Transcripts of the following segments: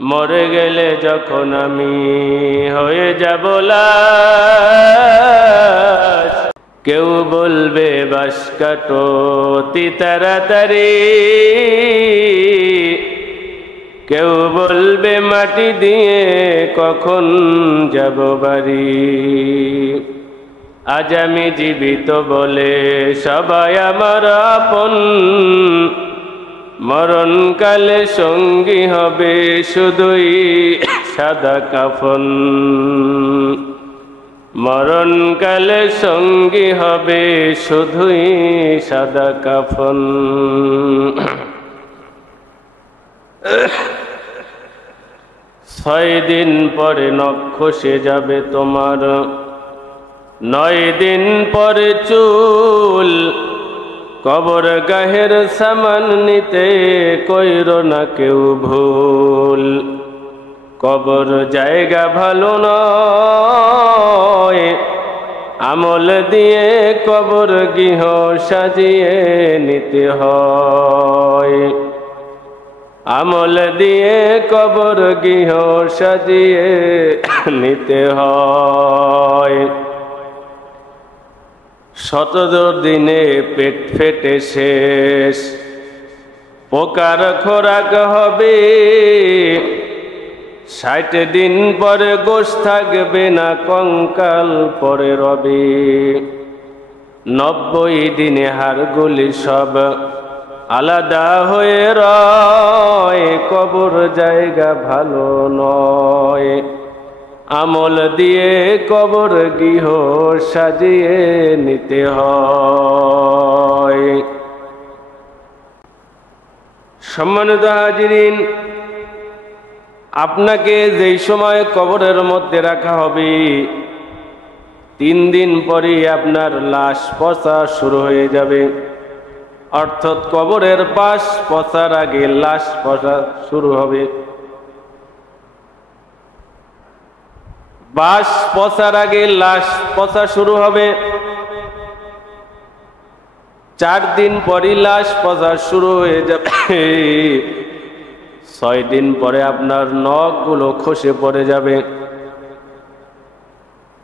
মরে গেলে যখন আমি হয়ে যাব লাশ, কেউ বলবে বাস কাটো অতি তাড়াতাড়ি, কেউ বলবে মাটি দিয়ে কখন যাব বাড়ি। আজ আমি জীবিত বলে সবাই আমার আপন, মরণকালে সঙ্গী হবে শুধুই সাদা কাফন। মরণকালে সঙ্গী হবে শুধুই সাদা কাফন। 6 দিন পরে নখ খসে যাবে তোমার, 9 দিন পরে চুল। কবর গাহের সামান নিতে কইরো না কেউ ভুল। কবর জায়গা ভালো নয়, আমল দিয়ে কবর গৃহ সাজিয়ে নিতে হয়। আমল দিয়ে কবর গৃহ সাজিয়ে নিতে হয়। 17 দিনে পেট ফেটে শেষ, পোকার খোরাক হবে। 60 দিন পরে গোশ থাকবে না, কঙ্কাল পরে রবে। 90 দিনে হাড়গুলি সব আলাদা হয়ে রয়। কবর জায়গা ভালো নয়, আমল দিয়ে কবর গৃহ সাজিয়ে নিতে হয়। সম্মানিত হাজিরিন, আপনাকে যেই সময় কবরের মধ্যে রাখা হবে, 3 দিন পরেই আপনার লাশ পচা শুরু হয়ে যাবে। অর্থাৎ কবরের পাশ পচার আগে লাশ পচা শুরু হবে। বাস পচার আগে লাশ পচা শুরু হবে। 4 দিন পরই লাশ পচা শুরু হয়ে যাবে। 6 দিন পরে আপনার নখগুলো খসে পড়ে যাবে।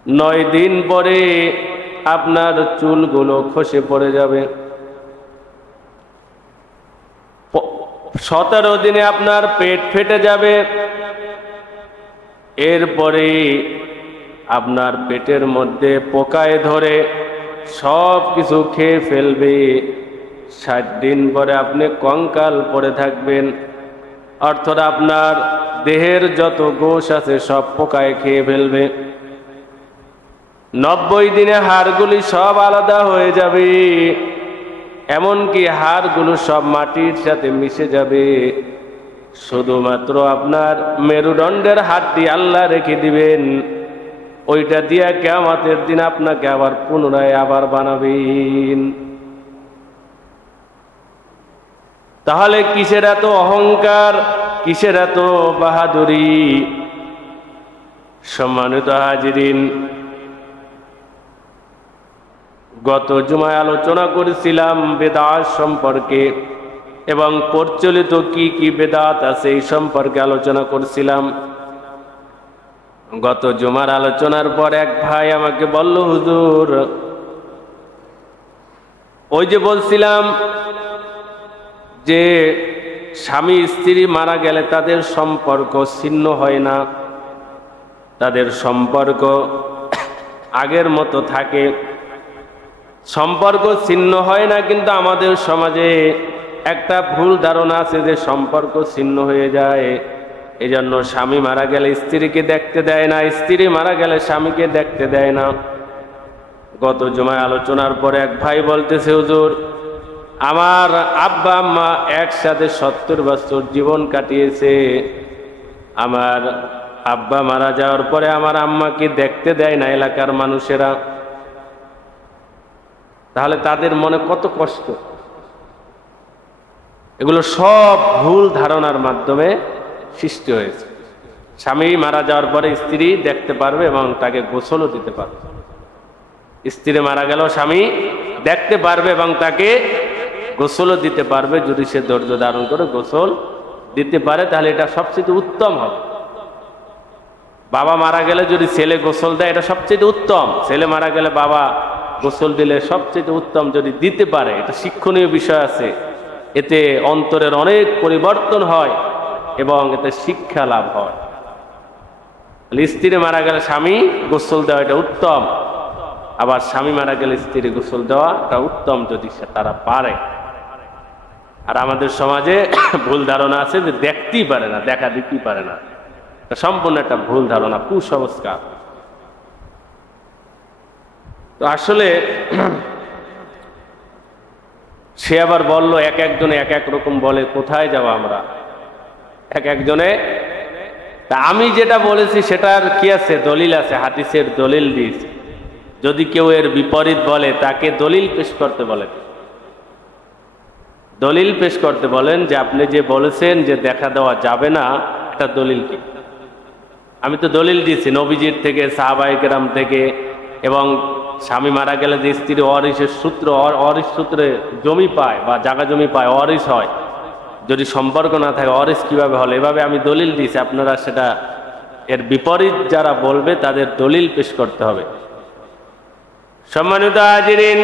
9 দিন পরে আপনার চুলগুলো খসে পড়ে যাবে। 17 দিনে আপনার পেট ফেটে যাবে। এরপরে আপনার পেটের মধ্যে পোকায় ধরে সব কিছু খেয়ে ফেলবে। 60 দিন পরে আপনি কঙ্কাল পড়ে থাকবেন। অর্থাৎ আপনার দেহের যত গোশ আছে সব পোকায় খেয়ে ফেলবে। 90 দিনে হাড়গুলি সব আলাদা হয়ে যাবে, এমনকি হাড়গুলো সব মাটির সাথে মিশে যাবে। শুধুমাত্র আপনার মেরুদণ্ডের হাড়টি আল্লাহ রেখে দিবেন, ওইটা দিয়া কিয়ামতের দিন আপনাকে আবার পুনরায় আবার বানাবেন। তাহলে কিসের এত অহংকার, কিসের এত বাহাদুরি? সম্মানিত হাজিরিন, গত জুমায় আলোচনা করেছিলাম বেদাত সম্পর্কে এবং প্রচলিত কি কি বেদাত আছে এই সম্পর্কে আলোচনা করছিলাম। গত জুমার আলোচনার পর এক ভাই আমাকে বলল, হুজুর ওই যে বলছিলাম যে স্বামী স্ত্রী মারা গেলে তাদের সম্পর্ক ছিন্ন হয় না, তাদের সম্পর্ক আগের মতো থাকে, সম্পর্ক ছিন্ন হয় না। কিন্তু আমাদের সমাজে একটা ভুল ধারণা আছে যে সম্পর্ক ছিন্ন হয়ে যায়। এজন্য স্বামী মারা গেলে স্ত্রীকে দেখতে দেয় না, স্ত্রী মারা গেলে স্বামীকে দেখতে দেয় না। গত জুমায় আলোচনার পরে এক ভাই বলতেছে, হুজুর আমার আব্বা আম্মা একসাথে 70 বছর জীবন কাটিয়েছে, আমার আব্বা মারা যাওয়ার পরে আমার আম্মাকে দেখতে দেয় না এলাকার মানুষেরা। তাহলে তাদের মনে কত কষ্ট। এগুলো সব ভুল ধারণার মাধ্যমে সৃষ্টি হয়েছে। স্বামী মারা যাওয়ার পরে স্ত্রী দেখতে পারবে এবং তাকে গোসলও দিতে পারবে। স্ত্রী মারা গেল স্বামী দেখতে পারবে এবং তাকে গোসলও দিতে পারবে যদি সে ধৈর্য ধারণ করে গোসল দিতে পারে তাহলে এটা সবচেয়ে উত্তম হবে। বাবা মারা গেলে যদি ছেলে গোসল দেয় এটা সবচেয়ে উত্তম, ছেলে মারা গেলে বাবা গোসল দিলে সবচেয়ে উত্তম যদি দিতে পারে। এটা শিক্ষণীয় বিষয় আছে, এতে অন্তরের অনেক পরিবর্তন হয় এবং এতে শিক্ষা লাভ হয়। স্ত্রী মারা গেলে স্বামী গোসল দেওয়া এটা উত্তম, আবার স্বামী মারা গেলে স্ত্রী গোসল দেওয়া এটা উত্তম যদি তারা পারে। আর আমাদের সমাজে ভুল ধারণা আছে যে দেখতেই পারে না, দেখা দিতেই পারে না, এটা সম্পূর্ণ একটা ভুল ধারণা, কুসংস্কার। তো আসলে সে আবার বলল এক একজনে এক এক রকম বলে, কোথায় যাব আমরা? এক একজনে, তা আমি যেটা বলেছি সেটার কি আছে? দলিল আছে, হাদিসের দলিল দিয়েছি। যদি কেউ এর বিপরীত বলে তাকে দলিল পেশ করতে বলেন, দলিল পেশ করতে বলেন যে আপনি যে বলেছেন যে দেখা দেওয়া যাবে না, এটা দলিল কি? আমি তো দলিল দিয়েছি নবীজির থেকে, সাহাবায়ে কেরাম থেকে, এবং স্বামী মারা গেলে যে স্ত্রী অরিসের সূত্র, অরিস সূত্রে জমি পায় বা জায়গা জমি পায়, অরিস হয়। যদি সম্পর্ক না থাকে অরিস কিভাবে হলো? এভাবে আমি দলিল দিয়েছি। আপনারা সেটা এর বিপরীত যারা বলবে তাদের দলিল পেশ করতে হবে। সম্মানিত হাজিরিন,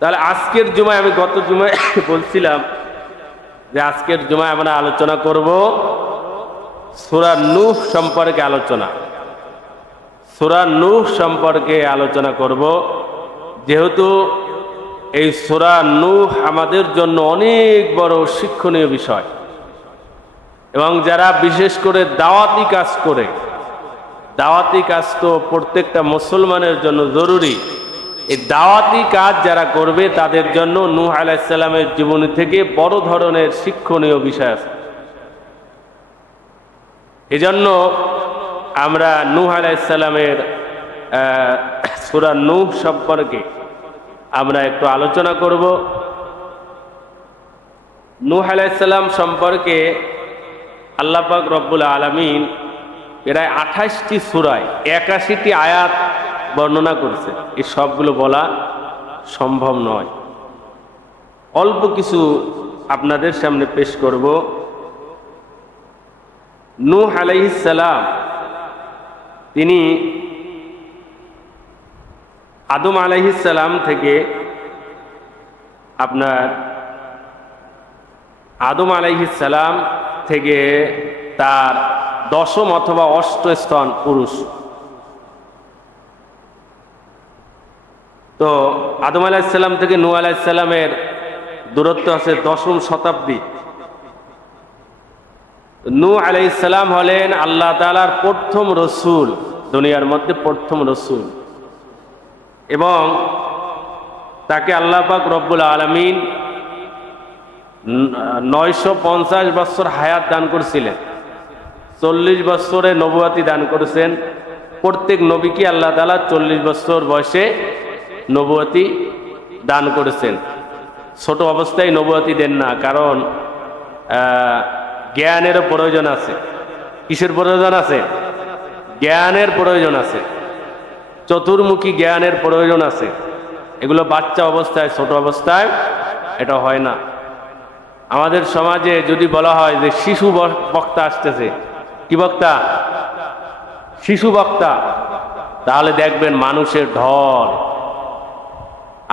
তাহলে আজকের জুমায়, আমি গত জুমায় বলছিলাম যে আজকের জুমায় আমরা আলোচনা করব সূরা নূহ সম্পর্কে আলোচনা। সূরা নূহ সম্পর্কে আলোচনা করব, যেহেতু এই সূরা নূহ আমাদের জন্য অনেক বড় শিক্ষণীয় বিষয়, এবং যারা বিশেষ করে দাওয়াতি কাজ করে, দাওয়াতি কাজ তো প্রত্যেকটা মুসলমানের জন্য জরুরি। এই দাওয়াতি কাজ যারা করবে তাদের জন্য নূহ আলাইহিস সালামের জীবনী থেকে বড় ধরনের শিক্ষণীয় বিষয় আছে। এজন্য আমরা নূহ আলাইহিস সালামের সূরা নূহ সম্পর্কে আমরা একটু আলোচনা করব। নূহ আলাইহিস সালাম সম্পর্কে আল্লাহ পাক রব্বুল আলামিন প্রায় 28টি সূরায় 81টি আয়াত বর্ণনা করেছে। এই সবগুলো বলা সম্ভব নয়, অল্প কিছু আপনাদের সামনে পেশ করব। নূহ আলাইহিস সালাম তিনি আদম আলাইহিস সালাম থেকে আদম আলাইহিস সালাম থেকে তার 10ম অথবা 8ম স্তন পুরুষ। তো আদম আলাইহিস সালাম থেকে নূহ আলাইহিস সালামের দূরত্ব আছে 10ম শতাব্দী। নূহ আলাইহিস সালাম হলেন আল্লাহ তাআলার প্রথম রসূল, দুনিয়ার মধ্যে প্রথম রসূল, এবং তাকে আল্লাহ পাক রব্বুল আলামিন 950 বছর হায়াত দান করেছিলেন, 40 বছরে নবুয়তি দান করেছেন। প্রত্যেক নবীকে আল্লাহ তাআলা 40 বছর বয়সে নবুয়তি দান করেছেন। ছোট অবস্থায় নবুয়তি দেন না, কারণ জ্ঞানেরও প্রয়োজন আছে। কিসের প্রয়োজন আছে? জ্ঞানের প্রয়োজন আছে, চতুর্মুখী জ্ঞানের প্রয়োজন আছে। এগুলো বাচ্চা অবস্থায়, ছোট অবস্থায় এটা হয় না। আমাদের সমাজে যদি বলা হয় যে শিশু বক্তা আসতেছে, কি বক্তা? শিশু বক্তা, তাহলে দেখবেন মানুষের ঢল,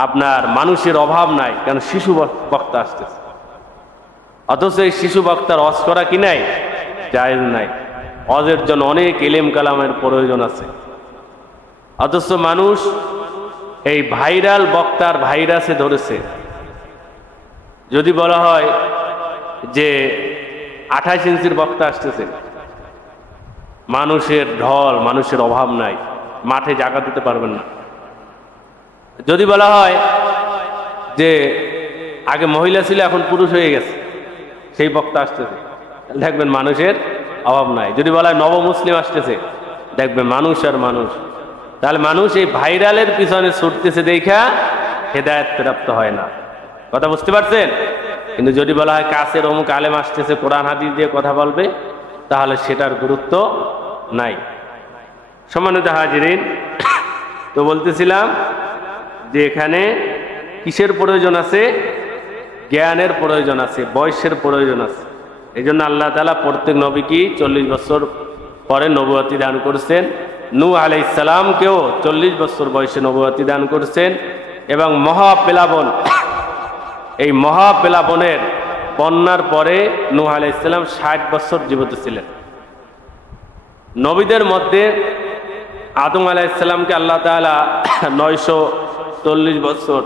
আপনার মানুষের অভাব নাই, কারণ শিশু বক্তা আসতেছে। অথচ এই শিশু বক্তার অজ করা কি নাই? জায়েজ নাই। অজের জন্য অনেক ইলম কালামের প্রয়োজন আছে। অথচ মানুষ এই ভাইরাল বক্তার ভাইরাসে ধরেছে। যদি বলা হয় যে 28 ইঞ্চির বক্তা আসতেছে, মানুষের ঢল, মানুষের অভাব নাই, মাঠে জায়গা দিতে পারবেন না। যদি বলা হয় যে আগে মহিলা ছিল এখন পুরুষ হয়ে গেছে, সেই বক্তা আসতেছে, দেখবেন মানুষের অভাব নাই। যদি বলা হয় নব মুসলিম আসতেছে, দেখবেন মানুষ আর মানুষ। তাহলে মানুষ এই ভাইরালের পিছনে ছুটতেছে দেখা হেদায়েত প্রাপ্ত হয় না। কথা বুঝতে পারছেন? কিন্তু যদি বলা হয় কাছের অমুক আলেম আসতেছে, কোরআন হাদিস দিয়ে কথা বলবে, তাহলে সেটার গুরুত্ব নাই। সম্মানিত হাজিরিন, তো বলতেছিলাম যে এখানে কিসের প্রয়োজন আছে? জ্ঞানের প্রয়োজন আছে, বয়সের প্রয়োজন আছে। এই জন্য আল্লাহ তাআলা প্রত্যেক নবীকে 40 বছর পরে নবুয়তি দান করেছেন। নূহ আলাইহিস সালামকেও 40 বছর বয়সে নবুয়তি দান করেছেন। এবং মহাপ্লাবন, এই মহাপ্লাবনের বন্যার পরে নূহ আলাইহিস সালাম 60 বছর জীবিত ছিলেন। নবীদের মধ্যে আদম আলাইহিস সালামকে আল্লাহ তাআলা 940 বছর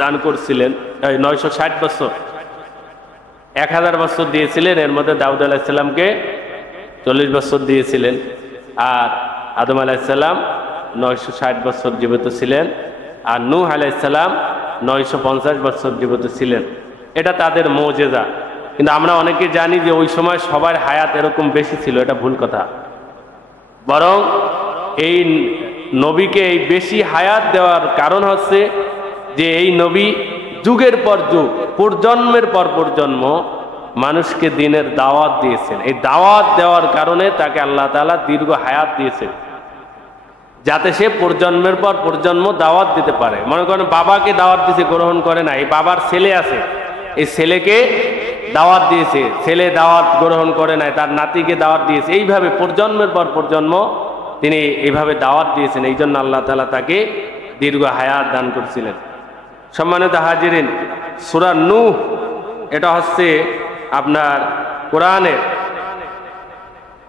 দান করছিলেন, 960 বছর, 1000 বছর দিয়েছিলেন। এর মধ্যে দাউদ আলাইহিস সালামকে 40 বছর দিয়েছিলেন, আর আদম আলাইহিস সালাম 960 বছর জীবিত ছিলেন, আর নূহ আলাইহিস সালাম 950 বছর জীবিত ছিলেন। এটা তাদের মুজিজা। কিন্তু আমরা অনেকে জানি যে ওই সময় সবার হায়াত এরকম বেশি ছিল, এটা ভুল কথা। বরং এই নবীকে এই বেশি হায়াত দেওয়ার কারণ হচ্ছে যে এই নবী যুগের পর যুগ, প্রজন্মের পর প্রজন্ম মানুষকে দ্বীনের দাওয়াত দিয়েছেন। এই দাওয়াত দেওয়ার কারণে তাকে আল্লাহ তাআলা দীর্ঘ হায়াত দিয়েছেন, যাতে সে প্রজন্মের পর প্রজন্ম দাওয়াত দিতে পারে। মনে করেন বাবাকে দাওয়াত দিয়েছে, গ্রহণ করে না, এই বাবার ছেলে আছে, এই ছেলেকে দাওয়াত দিয়েছে, ছেলে দাওয়াত গ্রহণ করে নাই, তার নাতিকে দাওয়াত দিয়েছে। এইভাবে প্রজন্মের পর প্রজন্ম তিনি এইভাবে দাওয়াত দিয়েছেন। এই জন্য আল্লাহ তাআলা তাকে দীর্ঘ হায়াত দান করেছিলেন। সম্মানিত হাজিরিন, সূরা নূহ এটা হচ্ছে আপনার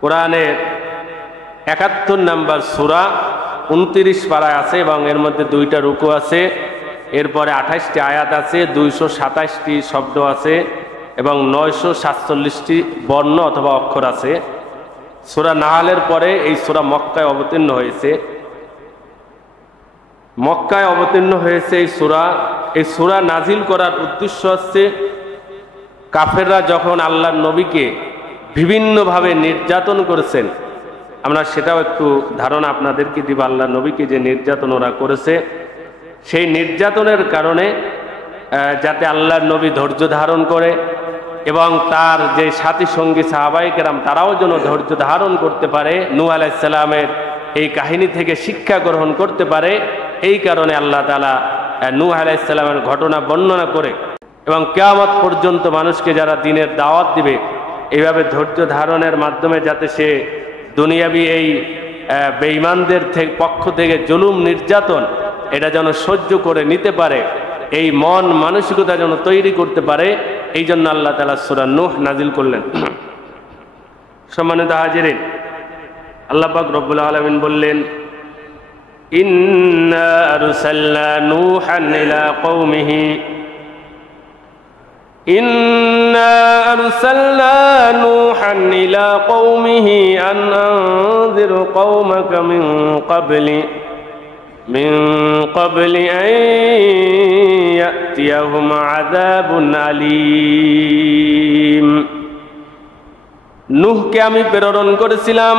কোরআনের 71 নম্বর সূরা, 29 পারায় আছে এবং এর মধ্যে 2টা রুকু আছে। এরপরে 28টি আয়াত আছে, 227টি শব্দ আছে এবং 947টি বর্ণ অথবা অক্ষর আছে। সূরা নাহলের পরে এই সূরা মক্কায় অবতীর্ণ হয়েছে। মক্কায় অবতীর্ণ হয়েছে এই সূরা। এই সূরা নাজিল করার উদ্দেশ্য হচ্ছে কাফেররা যখন আল্লাহর নবীকে বিভিন্নভাবে নির্যাতন করেছেন, আমরা সেটাও একটু ধারণা আপনাদেরকে দিব। আল্লাহর নবীকে যে নির্যাতন ওরা করেছে, সেই নির্যাতনের কারণে যাতে আল্লাহর নবী ধৈর্য ধারণ করে এবং তার যে সাথী সঙ্গী সাহাবায়ে কেরাম তারাও যেন ধৈর্য ধারণ করতে পারে, নূহ আলাইহিস সালামের এই কাহিনী থেকে শিক্ষা গ্রহণ করতে পারে, এই কারণে আল্লাহ তাআলা নূহ আলাইহিস সালামের ঘটনা বর্ণনা করে এবং কিয়ামত পর্যন্ত মানুষকে যারা দ্বীনের দাওয়াত দিবে, এইভাবে ধৈর্য ধারণের মাধ্যমে যাতে সে দুনিয়াবি এই বেঈমানদের পক্ষ থেকে জুলুম নির্যাতন এটা যেন সহ্য করে নিতে পারে, এই মন মানসিকতা যেন তৈরি করতে পারে, এই জন্য আল্লাহ তাআলা সূরা নূহ নাজিল করলেন। সম্মানিত হাজিরিন, আল্লাহ পাক রব্বুল আলামিন বললেন, ইন্না আরসালনা নূহান ইলা কওমিহি إنا أرسلنا نوحا إلى قومه أن أنذر قومك من قبل أن يأتيهم عذاب أليم। নূহকে আমি প্রেরণ করেছিলাম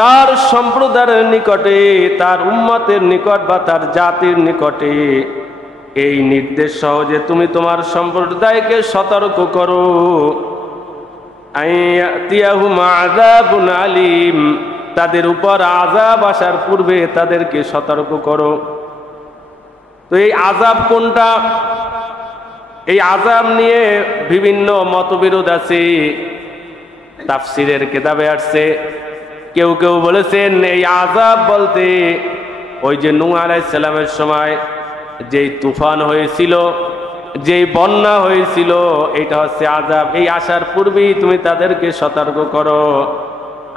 তার সম্প্রদায়ের নিকটে, তার উম্মতের নিকট বা তার জাতির নিকটে এই নির্দেশ সহজে তুমি তোমার সম্প্রদায়কে সতর্ক করো, আয়াতিয়াহুম আযাবুন আলীম, তাদের উপর আযাব আসার পূর্বে তাদেরকে সতর্ক করো। তো এই আযাব কোনটা? এই আযাব নিয়ে বিভিন্ন মতবিরোধ আছে, তাফসীরের কিতাবে আসছে। কেউ কেউ বলেছেন এই আযাব বলতে ওই যে নূহ আলাইহিস সালামের সময় যেই তুফান হয়েছিল, যেই বন্যা হয়েছিল, এটা হচ্ছে আযাব, এই আসার পূর্বেই তুমি তাদেরকে সতর্ক করো।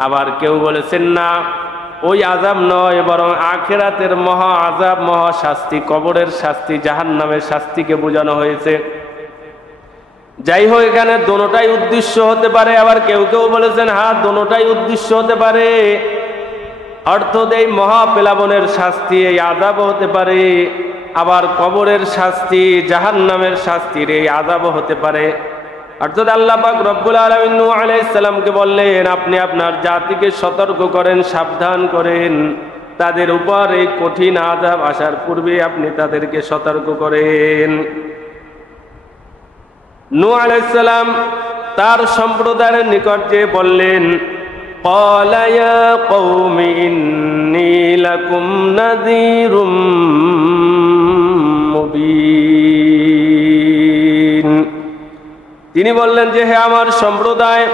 আবার কেউ বলেছেন না, ওই আযাব নয়, বরং আখিরাতের মহা আযাব, মহা শাস্তি, কবরের শাস্তি, জাহান্নামের শাস্তিকে বোঝানো হয়েছে। যাই হোক, এখানে দোনোটাই উদ্দেশ্য হতে পারে। আবার কেউ কেউ বলেছেন হ্যাঁ, দোনোটাই উদ্দেশ্য হতে পারে, অর্থাৎ এই মহাপ্লাবনের শাস্তি, এই আযাব হতে পারে, আবার কবরের শাস্তি, জাহান্নামের শাস্তির এই আযাবও হতে পারে। অর্থাৎ আল্লাহ পাক রব্বুল আলামিন নূহ আলাইহিস সালামকে বললেন, আপনি আপনার জাতিকে সতর্ক করেন, সাবধান করেন, তাদের উপর এই কঠিন আযাব আসার পূর্বে আপনি তাদেরকে সতর্ক করেন। নূহ আলাইহিস সালাম তার সম্প্রদায়ের নিকট যে বললেন, ক্বালা ইয়া কওমি ইন্নী লাকুম নাযীরুম মুবিন, তিনি বললেন যে, হে আমার সম্প্রদায়,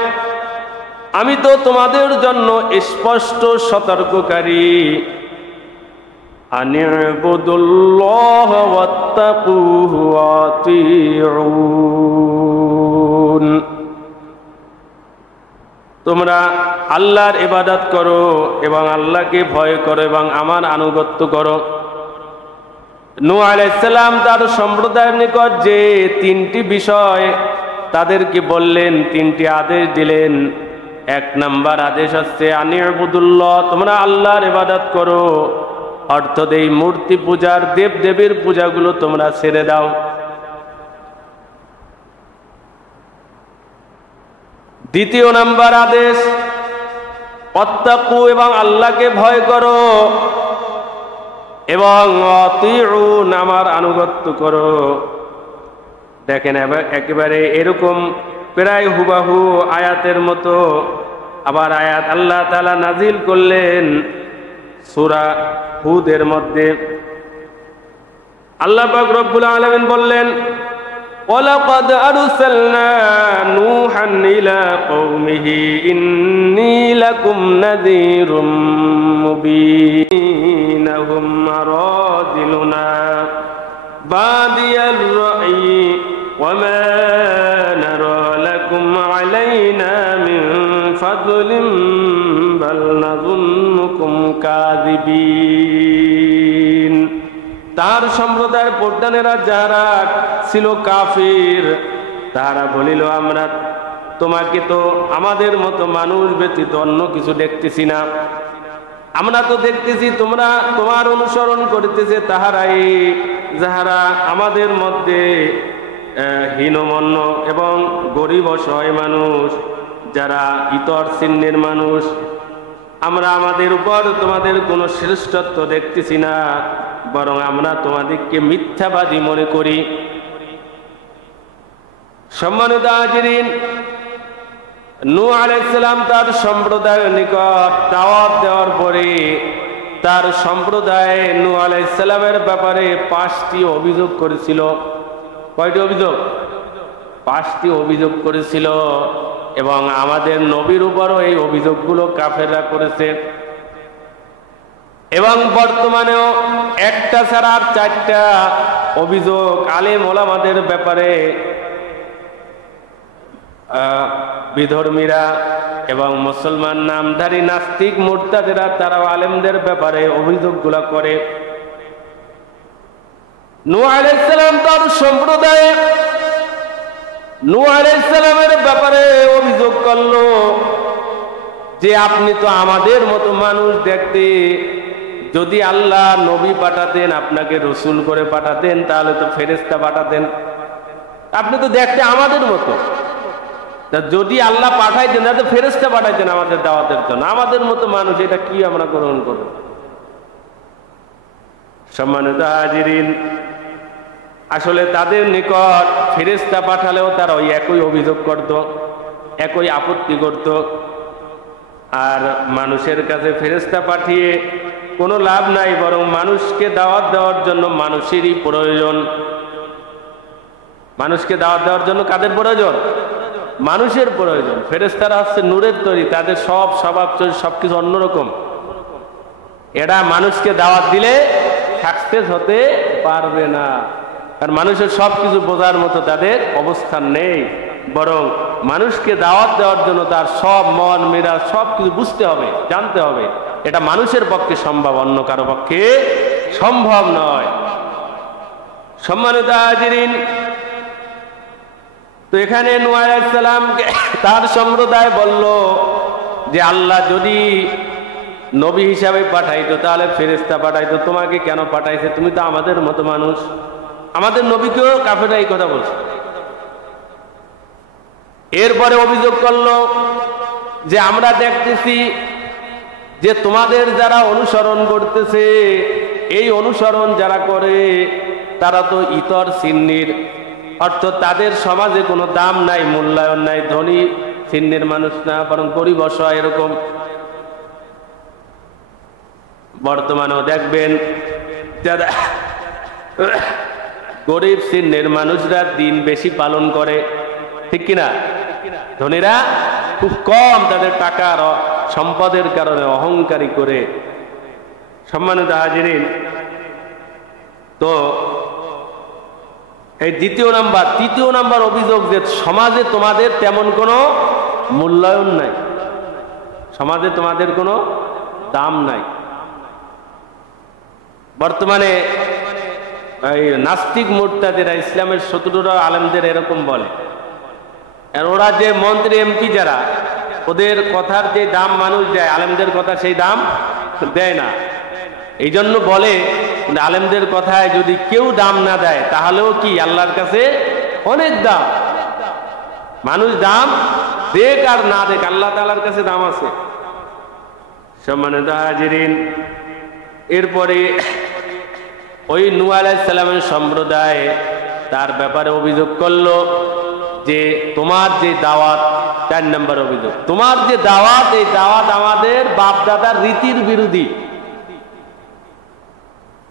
আমি তো তোমাদের জন্য স্পষ্ট সতর্ককারী। আনি'বুদুল্লাহ ওয়াত্তাকুহু ওয়াতিউন। তোমরা আল্লাহর ইবাদত করো এবং আল্লাহকে ভয় করো এবং আমার আনুগত্য করো। নূহ আলাইহিস সালাম তার সম্প্রদায়ের নিকট যে তিনটি বিষয় তাদেরকে বললেন, তিনটি আদেশ দিলেন। এক নাম্বার আদেশ হচ্ছে আনি'বুদুল্লাহ, তোমরা আল্লাহর ইবাদত করো, অর্থাৎ এই মূর্তি পূজার দেব দেবীর পূজাগুলো তোমরা ছেড়ে দাও। দ্বিতীয় নাম্বার আদেশ ওয়াত্তাকু, এবং আল্লাহকে ভয় করো, এবং আতিউন, আমার আনুগত্য করো। দেখেন একেবারে এরকম প্রায় হুবাহু আয়াতের মতো আবার আয়াত আল্লাহ তাআলা নাজিল করলেন সূরা হুদের মধ্যে। আল্লাহ পাক রব্বুল আলামিন বললেন, ওয়ালাকাদ আরসালনা নূহান ইলা কওমিহি ইন্নী লাকুম নাযীরুম মুবিন হুম আরাদিলুনা বাদিয়ার রা'ই ওয়া মা নারা লাকুম আলাইনা মিন ফাদলিন বাল নাযুন্নুকুম কাযিবিন। তার সম্প্রদায়ের প্রধানেরা যারা ছিল কাফির, তারা বলিল, আমরা তোমাকে তো আমাদের মতো মানুষ ব্যতীত অন্য কিছু দেখতেছি না। আমরা তো দেখতেছি তোমরা তোমার অনুসরণ করতেছে তাহারাই যাহারা আমাদের মধ্যে হীনমন্য এবং গরিব অসহায় মানুষ, যারা ইতর শ্রেণীর মানুষ। আমরা আমাদের উপর তোমাদের কোনো শ্রেষ্ঠত্ব দেখতেছি না, বরং আমরা তোমাদেরকে মিথ্যাবাদী মনে করি। সম্মানিত হাজিরিন, নূহ আলাইহিস সালাম তার সম্প্রদায়ের নিকট দাওয়াত দেওয়ার পরে তার সম্প্রদায় নূহ আলাইহিস সালামের ব্যাপারে 5টি অভিযোগ করেছিল। কয়টি অভিযোগ? 5টি অভিযোগ করেছিল, এবং আমাদের নবীর উপরও এই অভিযোগগুলো কাফেররা করেছে। এবং বর্তমানেও একটা ছাড়া আর 4টা অভিযোগ আলেম ওলামাদের ব্যাপারে বিধর্মীরা এবং মুসলমান নামধারী নাস্তিক মুরতাদেরা তারাও আলেমদের ব্যাপারে অভিযোগগুলো করে। নূহ আলাইহিস সালাম তার সম্প্রদায়ে নূহ আলাইহিস সালামের ব্যাপারে অভিযোগ করলো যে, আপনি তো আমাদের মতো মানুষ দেখতে, যদি আল্লাহ নবী পাঠাতেন, আপনাকে রসুল করে পাঠাতেন, তাহলে তো ফেরেশতা পাঠাতেন। আপনি তো দেখতে আমাদের মতো, যদি আল্লাহ পাঠাইতেন তাহলে ফেরেশতা পাঠাইতেন আমাদের দাওয়াতের জন্য। আমাদের মতো মানুষ, এটা কি আমরা গ্রহণ করব? সম্মানিত হাজিরিন, আসলে তাদের নিকট ফেরেশতা পাঠালেও তারা ওই একই অভিযোগ করত, একই আপত্তি করত। আর মানুষের কাছে ফেরেশতা পাঠিয়ে কোনো লাভ নাই, বরং মানুষকে দাওয়াত দেওয়ার জন্য মানুষেরই প্রয়োজন। মানুষকে দাওয়াত দেওয়ার জন্য কাদের প্রয়োজন? মানুষের প্রয়োজন। ফেরেশতারা হচ্ছে নূরের তৈরি, তাদের সব স্বভাব সবকিছু অন্যরকম। এরা মানুষকে দাওয়াত দিলে সাকসেস হতে পারবে না, কারণ মানুষের সবকিছু বোঝার মতো তাদের অবস্থান নেই। বরং মানুষকে দাওয়াত দেওয়ার জন্য তার সব মন মেজাজ সবকিছু বুঝতে হবে, জানতে হবে। এটা মানুষের পক্ষে সম্ভব, অন্য কারো পক্ষে সম্ভব নয়। সম্মানিত হাজিরিন, তো এখানে নূহ আলাইহিস সালামকে তার সম্প্রদায় বলল যে, আল্লাহ যদি নবী হিসাবে পাঠাইতো তাহলে ফেরেশতা পাঠাইতো, তোমাকে কেন পাঠাইছে? তুমি তো আমাদের মতো মানুষ। আমাদের নবীকেও কাফেররা এই কথা বলছে। এরপরে অভিযোগ করলো যে, আমরা দেখতেছি যে তোমাদের যারা অনুসরণ করতেছে, এই অনুসরণ যারা করে তারা তো ইতর শ্রেণীর, অর্থাৎ তাদের সমাজে কোনো দাম নাই, মূল্যায়ন নাই, ধনী শ্রেণীর মানুষ না, বরং গরিব অসহায়। এরকম বর্তমানেও দেখবেন যারা গরিব শ্রেণীর মানুষরা দিন বেশি পালন করে, ঠিক কিনা? ধনীরা খুব কম তাদের টাকার সম্পদের কারণে অহংকারী করে। সম্মানিত হাজিরিন, তো এই তৃতীয় নাম্বার অভিযোগ যে সমাজে তোমাদের তেমন কোনো মূল্যায়ন নাই, সমাজে তোমাদের কোনো দাম নাই। বর্তমানে এই নাস্তিক মুরতাদিরা, ইসলামের শত্রুরা আলেমদের এরকম বলে, আর ওরা যে মন্ত্রী এমপি যারা, ওদের কথার যে দাম মানুষ দেয়, আলেমদের কথা সেই দাম দেয় না। এই জন্য বলে আলেমদের কথায় যদি কেউ দাম না দেয় তাহলেও কি আল্লাহর কাছে অনেক দাম। মানুষ দাম দেখ আর না দেখ, আল্লাহ তাআলার কাছে দাম আছে। সম্মানিত হাজিরিন, এরপরে ওই নূহ আলাইহিস সালামের সম্প্রদায় তার ব্যাপারে অভিযোগ করলো যে তোমার যে দাওয়াত, 4 নম্বর অভিযোগ, তোমার যে দাওয়াত, এই দাওয়াত আমাদের বাপ দাদার রীতির বিরোধী।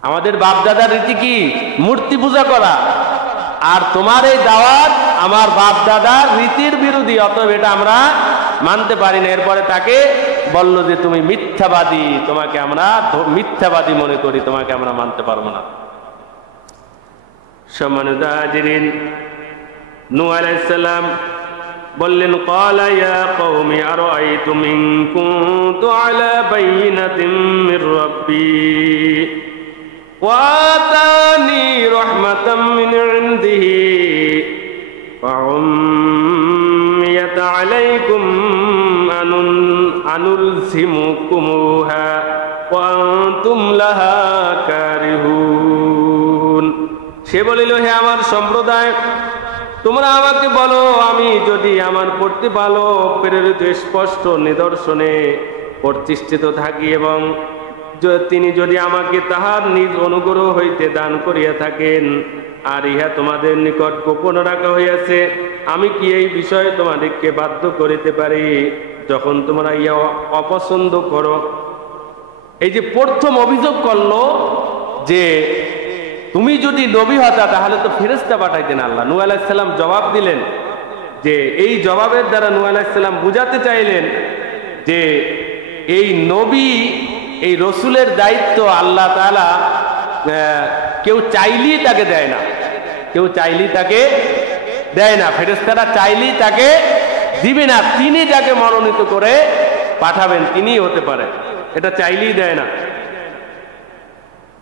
আমাদের বাপ দাদার রীতি কি? মূর্তি পূজা করা। আর তোমার এই দাওয়াত আমার বাপ দাদার রীতির বিরোধী, অতএব এটা আমরা মানতে পারি না। এরপরে তাকে বলল যে তুমি মিথ্যাবাদী, তোমাকে আমরা মিথ্যাবাদী মনে করি, তোমাকে আমরা মানতে পারবো না। সম্মানিত হাজিরিন, নূহ আলাইহিস সালাম বললেন, ক্বালা ইয়া কওমি আরাআইতুম ইন কুনতু আলা বাইয়িনাতিন মির রাব্বি ওয়া আতানি রাহমাতাম মিন ইনদিহি ফাউম্মিয়াত আলাইকুম আনুলজিমুকুমুহা ওয়া আনতুম লাহা কারিহুন। সে বলিল, হে আমার সম্প্রদায়, তোমরা আমাকে বলো, আমি যদি আমার প্রতিপালক প্রেরিত স্পষ্ট নিদর্শনে প্রতিষ্ঠিত থাকি এবং তিনি যদি আমাকে তাহার নিজ অনুগ্রহ হইতে দান করিয়া থাকেন, আর ইহা তোমাদের নিকট গোপন রাখা হইয়াছে, আমি কি এই বিষয়ে তোমাদেরকে বাধ্য করিতে পারি যখন তোমরা ইহা অপছন্দ করো? এই যে প্রথম অভিযোগ করলো যে তুমি যদি নবী হতা তাহলে তো ফেরেশতা পাঠাইতেন আল্লাহ। নূহ আলাইহিস সালাম জবাব দিলেন যে এই জবাবের দ্বারা নূহ আলাইহিস সালাম বুঝাতে চাইলেন যে এই নবী, এই রসুলের দায়িত্ব আল্লাহ তাআলা কেউ চাইলেই তাকে দেয় না, কেউ চাইলেই তাকে দেয় না, ফেরেশতারা চাইলেই তাকে দিবে না। তিনি যাকে মনোনীত করে পাঠাবেন তিনিই হতে পারে, এটা চাইলেই দেয় না।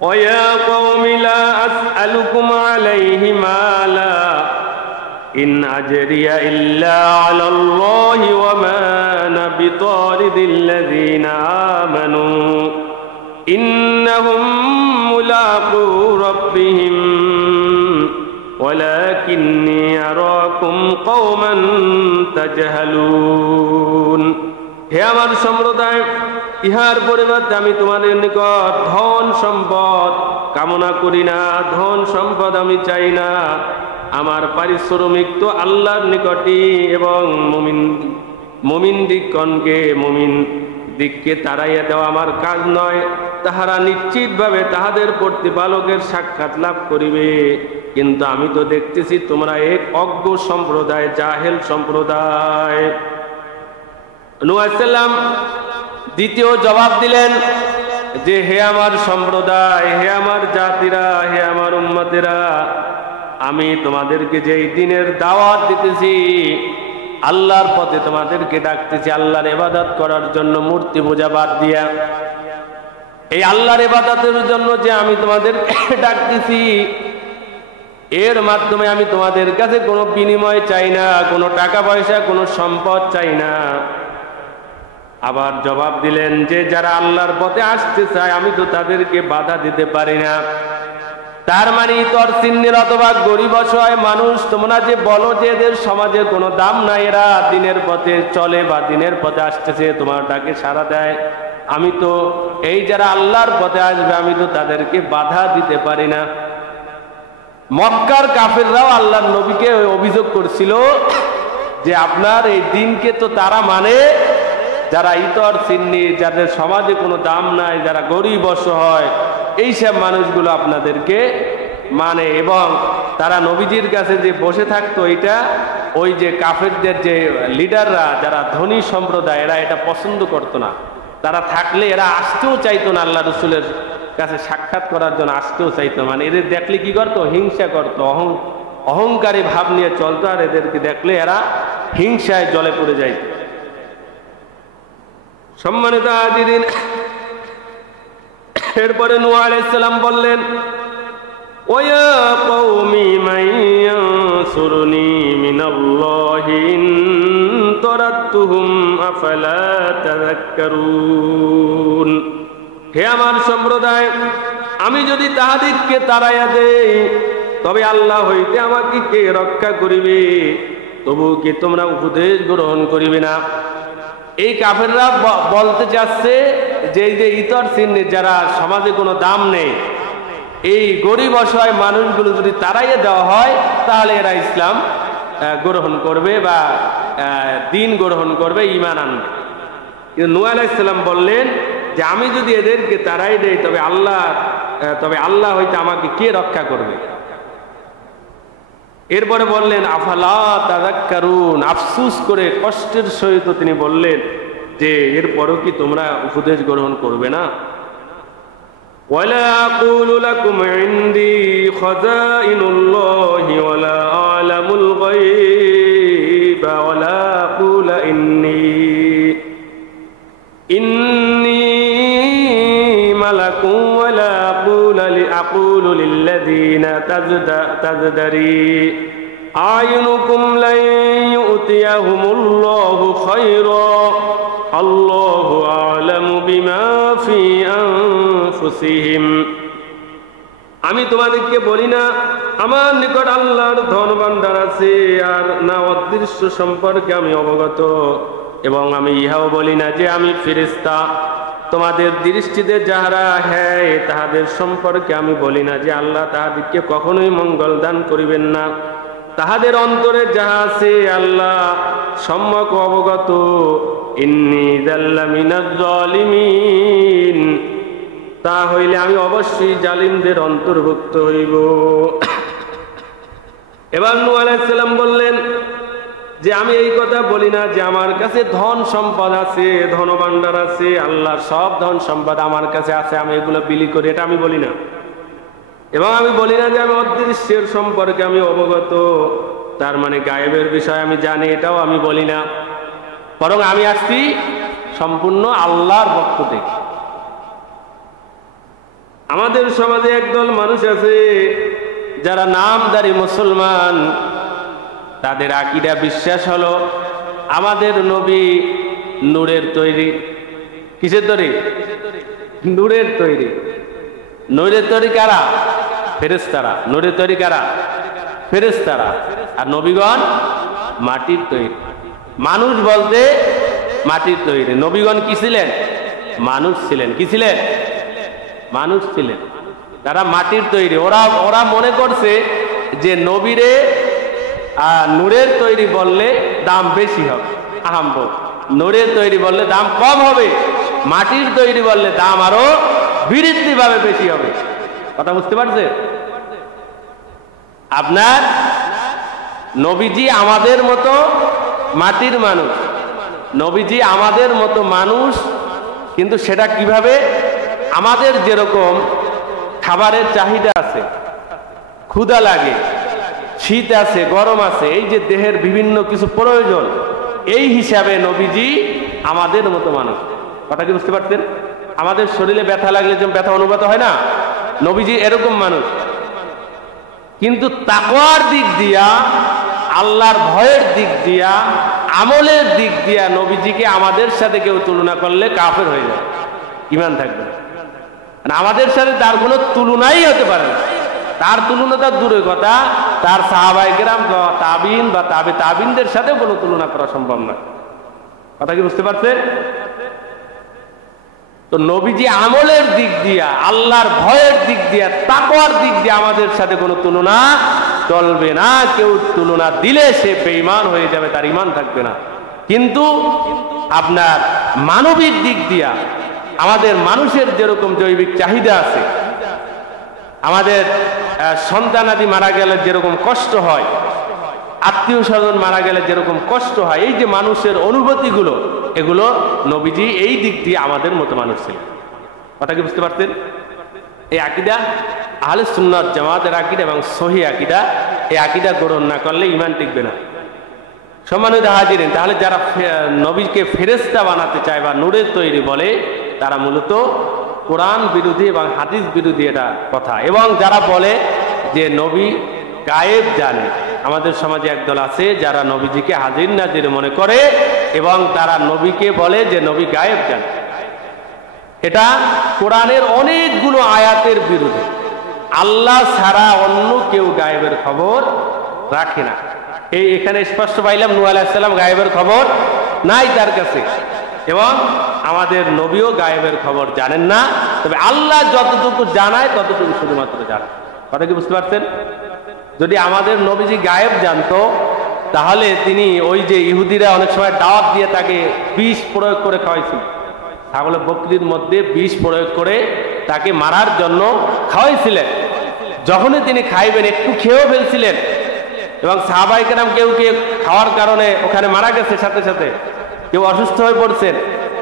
وَيَا قَوْمِ لَا أَسْأَلُكُمْ عَلَيْهِ مَالًا إِنْ أَجْرِيَ إِلَّا عَلَى اللَّهِ وَمَا أَنَا بِطَارِدِ الَّذِينَ آمَنُوا إِنَّهُمْ مُلَاقُو رَبِّهِمْ وَلَكِنِّي أَرَاكُمْ قَوْمًا تَجْهَلُونَ। হে আমার সম্প্রদায়, ইহার পরিবর্তে আমি তোমাদের নিকট ধন সম্পদ কামনা করি না, ধন সম্পদ আমি চাই না। আমার পারিশ্রমিক তো আল্লাহর নিকটই, এবং মুমিন দিককে তাড়াইয়া দেওয়া আমার কাজ নয়। তাহারা নিশ্চিতভাবে তাহাদের প্রতিপালকের সাক্ষাৎ লাভ করিবে, কিন্তু আমি তো দেখতেছি তোমরা এক অজ্ঞ সম্প্রদায়, জাহেল সম্প্রদায়। নূহ আলাইহিস সালাম দ্বিতীয় জবাব দিলেন যে হে আমার সম্প্রদায়, হে আমার জাতিরা, হে আমার উম্মতেরা, আমি তোমাদেরকে যে এই দিনের দাওয়াত দিতেছি, আল্লাহর পথে তোমাদেরকে ডাকতেছি, আল্লাহর ইবাদত করার জন্য, মূর্তি পূজা বাদ দিয়া এই আল্লাহর ইবাদতের জন্য যে আমি তোমাদেরকে ডাকতেছি, এর মাধ্যমে আমি তোমাদের কাছে কোনো বিনিময় চাই না, কোনো টাকা পয়সা, কোনো সম্পদ চাই না। আবার জবাব দিলেন যে যারা আল্লাহর পথে আসতে চায় আমি তো তাদেরকে বাধা দিতে পারি না। তার মানে তোর সিন্নির অথবা গরিব অসহায় মানুষ, তোমরা যে বলো যে এদের সমাজে কোনো দাম নাই, এরা দিনের পথে চলে বা দিনের পথে আসতেছে, তোমার ডাকে সাড়া দেয়, আমি তো এই যারা আল্লাহর পথে আসবে আমি তো তাদেরকে বাধা দিতে পারি না। মক্কার কাফেররাও আল্লাহর নবীকে অভিযোগ করছিল যে আপনার এই দিনকে তো তারা মানে যারা ইতর সিন্নি, যাদের সমাজে কোনো দাম নাই, যারা গরিব অসহায়, এইসব মানুষগুলো আপনাদেরকে মানে, এবং তারা নবীজির কাছে যে বসে থাকতো এটা ওই যে কাফেরদের যে লিডাররা যারা ধনী সম্প্রদায় এরা এটা পছন্দ করতো না। তারা থাকলে এরা আসতেও চাইতো না, আল্লাহ রসুলের কাছে সাক্ষাৎ করার জন্য আসতেও চাইতো। মানে এদের দেখলে কি করতো? হিংসা করতো, অহংকারী ভাব নিয়ে চলতো, আর এদেরকে দেখলে এরা হিংসায় জলে পড়ে যাইত। সম্মানিত হাজিরিন, এরপরে নূহ আলাইহিস সালাম বললেন, ওয়া কওমি মান ইয়ানসুরুনি মিনাল্লাহি ইন তারাতুহুম আফালা তাযাক্কারুন। হে আমার সম্প্রদায়, আমি যদি তাহাদিগকে তাড়াইয়া দেই তবে আল্লাহ হইতে আমাকে কে রক্ষা করিবে? তবু কি তোমরা উপদেশ গ্রহণ করিবে না? এই কাফেররা বলতে চাচ্ছে যে এই যে ইতর চিহ্নের যারা সমাজে কোনো দাম নেই, এই গরিব অসহায় মানুষগুলো যদি তাড়াইয়া দেওয়া হয় তাহলে এরা ইসলাম গ্রহণ করবে বা দিন গ্রহণ করবে, ঈমান আনবে। কিন্তু নূহ আলাইহিস সালাম বললেন যে আমি যদি এদেরকে তাড়াই দেই তবে আল্লাহ হইতে আমাকে কে রক্ষা করবে? এরপরে বললেন, আফালা তাযাক্কারুন। আফসুস করে কষ্টের সহিত তিনি বললেন যে এরপরও কি তোমরা উপদেশ গ্রহণ করবে না? ওয়ালা আকুলু লাকুম ইনদি খাযাইনুল্লাহি ওয়ালা আ'লামুল গায়বা ওয়ালা আকুলু ইন্নী মালাকুম ওয়ালা আকুলু লিল্লাযীনা তাজদারি আয়ুনুকুম লা ইউতিয়াহুমুল্লাহু খায়রা আল্লাহু আ'লামু বিমা ফি আনফুসিহিম। আমি তোমাদেরকে বলি না আমার নিকট আল্লাহর ধন ভাণ্ডার আছে, আর না অদৃশ্য সম্পর্কে আমি অবগত, এবং আমি ইহাও বলি না যে আমি ফেরেশতা। তোমাদের দৃষ্টিতে যাহারা হ্যাঁ তাহাদের সম্পর্কে আমি বলি না যে আল্লাহ তাহাদেরকে কখনোই মঙ্গল দান করিবেন না। তাহাদের অন্তরে যাহা আছে আল্লাহ সম্যক অবগত। ইন্নী যাল্লা মিনাজ জালিমিন। তা হইলে আমি অবশ্যই জালিমদের অন্তর্ভুক্ত হইব। এবার নূহ আলাইহিস সালাম বললেন যে আমি এই কথা বলি না যে আমার কাছে ধন সম্পদ আছে, ধনভাণ্ডার আছে, আল্লাহর সব ধন সম্পদ আমার কাছে আছে, আমি এগুলো বিলি করি, এটা আমি বলি না। এবং আমি বলি না যে আমি অদৃশ্যের সম্পর্কে আমি অবগত, তার মানে গায়েবের বিষয় আমি জানি, এটাও আমি বলি না। বরং আমি আসছি সম্পূর্ণ আল্লাহর পক্ষ থেকে। আমাদের সমাজে একদল মানুষ আছে যারা নামধারী মুসলমান, তাদের আকীদা বিশ্বাস হলো আমাদের নবী নূরের তৈরি। কিসের তৈরি? নূরের তৈরি। নূরের তৈরি কারা? ফেরেশতারা। নূরের তৈরি কারা? ফেরেশতারা। আর নবীগণ মাটির তৈরি। মানুষ বলতে মাটির তৈরি। নবীগণ কি ছিলেন? মানুষ ছিলেন। কি ছিলেন? মানুষ ছিলেন। তারা মাটির তৈরি। ওরা মনে করছে যে নবীরে নূরের তৈরি বললে দাম বেশি হবে, আহাম্বক। নূরের তৈরি বললে দাম কম হবে, মাটির তৈরি বললে দাম আরো বৃদ্ধি পাবে, বেশি হবে। কথা বুঝতে পারছে? আপনার নবীজি আমাদের মতো মাটির মানুষ, নবীজি আমাদের মতো মানুষ, কিন্তু সেটা কিভাবে? আমাদের যেরকম খাবারের চাহিদা আছে, ক্ষুধা লাগে, শীত আছে, গরম আছে, এই যে দেহের বিভিন্ন কিছু প্রয়োজন, এই হিসাবে নবীজি আমাদের মতো মানুষ। কথা কি বুঝতে পারছেন? আমাদের শরীরে ব্যথা লাগলে যেমন ব্যথা অনুভূত হয় না, নবীজি এরকম মানুষ। কিন্তু তাকওয়ার দিক দিয়া, আল্লাহর ভয়ের দিক দিয়া, আমলের দিক দিয়া নবীজিকে আমাদের সাথে কেউ তুলনা করলে কাফের হয়ে যায়, ঈমান থাকবে না। আমাদের সাথে তার কোনো তুলনাই হতে পারে না। তার তুলনা তার দূরের কথা, তার সাহাবায়ে কেরাম, তাবিন বা তাবিনদের সাথেও কোনো তুলনা করা সম্ভব না। কথা কি বুঝতে পারছেন? তো নবীজি আমলের দিক দিয়া, আল্লাহর ভয়ের দিক দিয়া, তাকওয়ার দিক দিয়া আমাদের সাথে কোনো তুলনা চলবে না। কেউ তুলনা দিলে সে বেঈমান হয়ে যাবে, তার ঈমান থাকবে না। কিন্তু আপনার মানবিক দিক দিয়া, আমাদের মানুষের যেরকম জৈবিক চাহিদা আছে, আমাদের সন্তানাদি মারা গেলে যেরকম কষ্ট হয়, আত্মীয় স্বজন মারা গেলে যেরকম কষ্ট হয়, এই যে মানুষের অনুভূতিগুলো, এগুলো নবীজি এই দিক দিয়ে আমাদের মতো মানুষ ছিলেন। কথা কি বুঝতে পারছেন? এই আকীদা আহলে সুন্নাত জামাতের আকীদা এবং সহিহ আকীদা, এই আকীদা গ্রহণ না করলে ঈমান টিকবে না। সম্মানিত হাজিরিন, তাহলে যারা নবীকে ফেরেশতা বানাতে চায় বা নূরের তৈরি বলে, তারা মূলত কোরআন বিরোধী এবং হাদিস বিরোধী এটা কথা। এবং যারা বলে যে নবী গায়েব জানে, আমাদের সমাজে একদল আছে যারা নবীজিকে হাজির নাজির মনে করে এবং তারা নবীকে বলে যে নবী গায়েব জানে। এটা কোরআনের অনেকগুলো আয়াতের বিরুদ্ধে। আল্লাহ ছাড়া অন্য কেউ গায়েবের খবর রাখে না। এই এখানে স্পষ্ট পাইলাম নূহ আলাইহিস সালাম গায়েবের খবর নাই তার কাছে, এবং আমাদের নবীও গায়েবের খবর জানেন না। তবে আল্লাহ যতটুকু জানায় ততটুকু শুধুমাত্র জানে। কথা কি বুঝতে পারছেন? যদি আমাদের নবীজি গায়েব জানতো, তাহলে তিনি ওই যে ইহুদিরা অনেক সময় দাওয়াত দিয়ে তাকে বিষ প্রয়োগ করে খাওয়াইছিল, ছাগল বকরির মধ্যে বিষ প্রয়োগ করে তাকে মারার জন্য খাওয়াইছিলেন। যখনই তিনি খাইবেন একটু খেয়েও ফেলছিলেন, এবং সাহাবায়ে কেরাম কেউ কেউ খাওয়ার কারণে ওখানে মারা গেছে, সাথে সাথে কেউ অসুস্থ হয়ে পড়ছেন।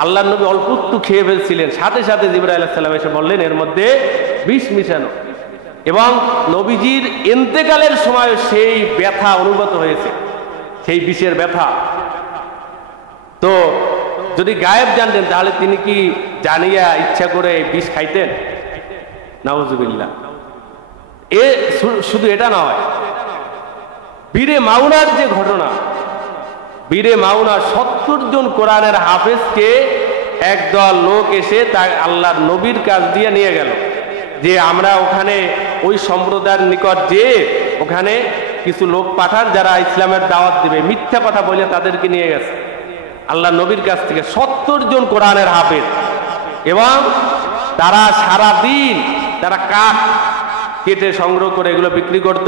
আল্লাহর নবী অল্প একটু খেয়ে ফেলছিলেন, সাথে সাথে জিবরাইল আলাইহিস সালাম এসে বললেন এর মধ্যে বিষ মিশানো। এবং নবীজির ইন্তেকালের সময় সেই ব্যথা অনুভূত হয়েছে, সেই বিষের ব্যথা। তো যদি গায়েব জানতেন, তাহলে তিনি কি জানিয়া ইচ্ছা করে বিষ খাইতেন? নাউজুবিল্লাহ। শুধু এটা নয়, বীরে মাউনার যে ঘটনা, বীরে মাউনা 70 জন কোরআনের হাফেজকে একদল লোক এসে তা আল্লাহর নবীর কাছ দিয়ে নিয়ে গেল যে আমরা ওখানে ওই সম্প্রদায়ের নিকট যে ওখানে কিছু লোক পাঠান যারা ইসলামের দাওয়াত দিবে। মিথ্যা কথা বলে তাদেরকে নিয়ে গেছে আল্লাহ নবীর কাছ থেকে 70 জন কোরআনের হাফেজ। এবং তারা সারাদিন তারা কাঠ কেটে সংগ্রহ করে এগুলো বিক্রি করত।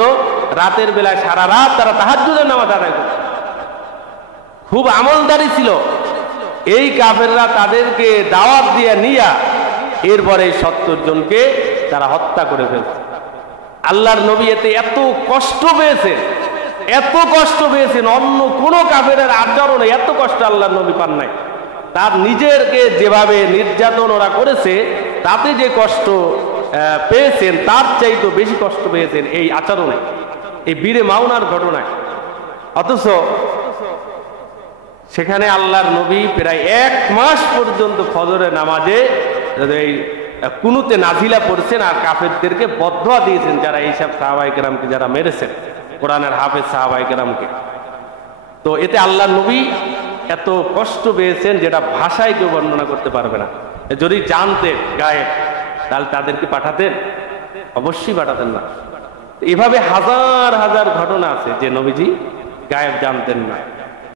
রাতের বেলায় সারা রাত তারা তাহাজ্জুদের নামাজ আদায় করত। খুব আমলদারি ছিল। এই কাফেররা তাদেরকে দাওয়াত দিয়ে নিয়া এরপরে 70 জনকে তারা হত্যা করে ফেলছে। আল্লাহর নবী এতে এত কষ্ট পেয়েছেন, এত কষ্ট পেয়েছেন, অন্য কোন কাফেরের আচরণে এত কষ্ট আল্লাহর নবী পান নাই। তার নিজেরকে যেভাবে নির্যাতন ওরা করেছে, তাতে যে কষ্ট পেয়েছেন তার চাইতে বেশি কষ্ট পেয়েছেন এই আচরণে, এই বীরে মাউনার ঘটনায়। অথচ সেখানে আল্লাহর নবী প্রায় 1 মাস পর্যন্ত ফজরের নামাজে এই কুনুতে নাজিলা পড়ছেন আর কাফেরদেরকে বদদোয়া দিয়েছেন যারা এইসব সাহাবায়ে কেরামকে যারা মেরেছেন, কোরআনের হাফেজ সাহাবায়ে কেরামকে। তো এতে আল্লাহর নবী এত কষ্ট পেয়েছেন যেটা ভাষায় কেউ বর্ণনা করতে পারবে না। যদি জানতেন গায়েব, তাহলে তাদেরকে পাঠাতেন? অবশ্যই পাঠাতেন না। এভাবে হাজার হাজার ঘটনা আছে যে নবীজি গায়েব জানতেন না।